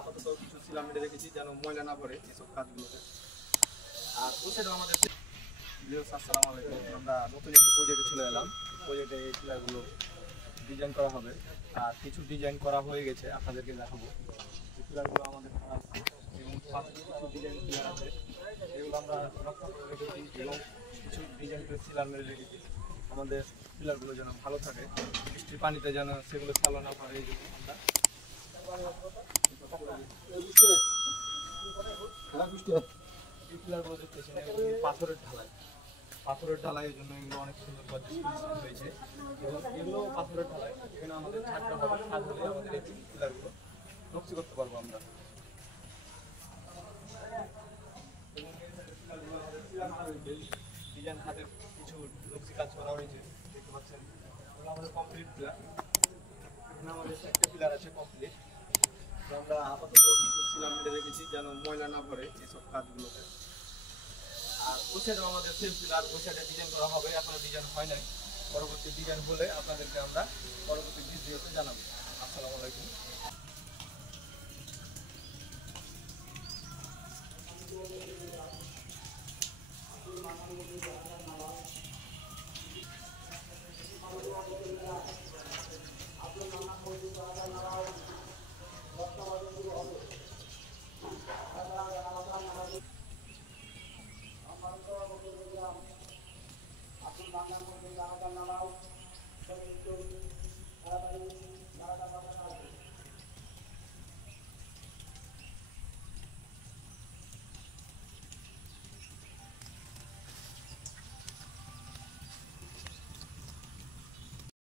আপাতত কিছু সিলা মেরে রেখেছি যেন ময়লা না পড়ে এসব কাজগুলোতে। আর ওছাড়াও আমাদের আসসালামু আলাইকুম, আমরা নতুন একটি প্রজেক্টে চলে এলাম। প্রজেক্টে এই পিলারগুলো ডিজাইন করা হবে, আর কিছু ডিজাইন করা হয়ে গেছে, আপনাদেরকে দেখাবো। এই পিলারগুলো আমাদের করা আছে এবং পাশে কিছু ডিজাইন পিলার আছে, এগুলো আমরা রক্ষা করে রেখেছি এবং কিছু ডিজাইন করে সিলার মেরে রেখেছি আমাদের পিলারগুলো যেন ভালো থাকে, বৃষ্টির পানিতে যেন সেগুলো চালা না পারে। এই জন্য আমরা এই পিলারগুলো দেখতেছি পাথরের ঢালাই, জন্য এগুলো অনেক সুন্দর হয়েছে এবং এগুলো পাথরের ঢালাই। এখানে আমাদের ছাদটা হবে, ছাদ হলে আমাদের এই পিলারগুলো নকশি করতে পারবো আমরা। ডিজাইন হাতের কিছু নকশি কাজ করা হয়েছে, দেখতে পাচ্ছেন। এগুলো আমাদের কমপ্লিট পিলার। এখানে আমাদের একটা পিলার আছে কমপ্লিট। আমরা আপাতত কিছু সিলা মেরে রেখেছি যেন ময়লা না পড়ে এসব কাজগুলোতে। আর ওই সাইডেও আমাদের সেম পিলার, ওই সাইডে ডিজাইন করা হবে, এখনো ডিজাইন হয় নাই। পরবর্তী ডিজাইন হলে আপনাদেরকে আমরা পরবর্তী ভিডিওতে জানাবো। আসসালামু আলাইকুম।